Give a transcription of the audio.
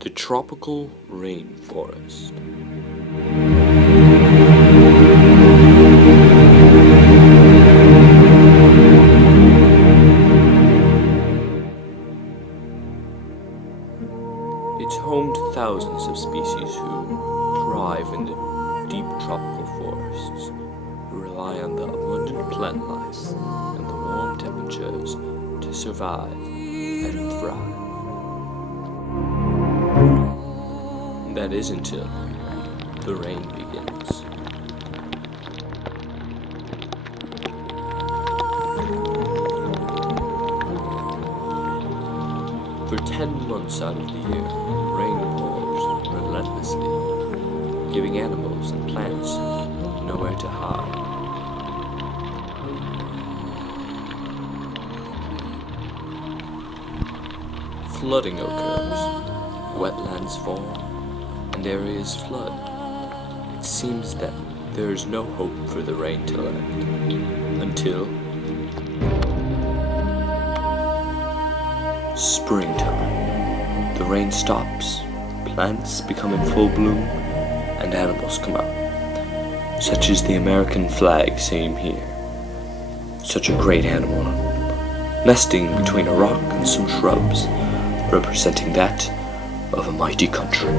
The tropical rainforest. It's home to thousands of species who thrive in the deep tropical forests, who rely on the abundant plant life and the warm temperatures to survive and thrive. That is until the rain begins. For 10 months out of the year, rain pours relentlessly, giving animals and plants nowhere to hide. Flooding occurs, wetlands form, and areas flood. It seems that there is no hope for the rain to end until springtime. The rain stops, plants become in full bloom, and animals come out. Such is the American flag seen here. Such a great animal, nesting between a rock and some shrubs, representing that of a mighty country.